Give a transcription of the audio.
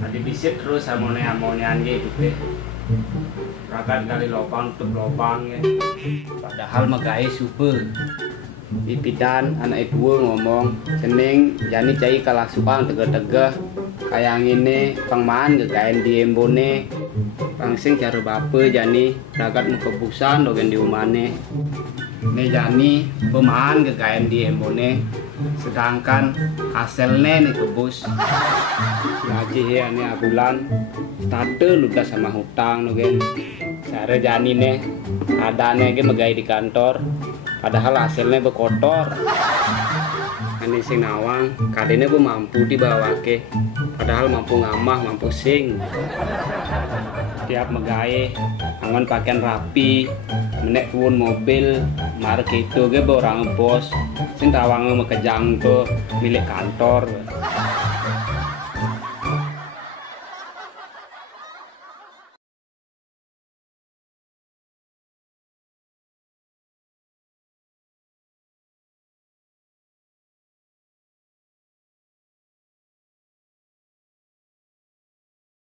Tadi bisit terus amonian gitu teh. Rakan kali lopang tutup lopang ya. Padahal megai super. Pipitan anak ibu ngomong seneng jani cai kalah supang tegah-tegah kayak ini pangmaan gegain di embone pangsing cara bape jani rakat kebusan dogen di umane ne jani pemaan gegain di embone sedangkan hasilnya nih kebus ngaji ya nih bulan tade ludah sama hutang dogen cara jani nih ada nih megai di kantor padahal hasilnya berkotor. Ini sing nawang, kadene bu mampu dibawa ke, padahal mampu ngamah, mampu sing. Tiap megai, angon pakaian rapi, menek tuun mobil, marek itu ge orang bos, sing tawang mekejang tuh milik kantor.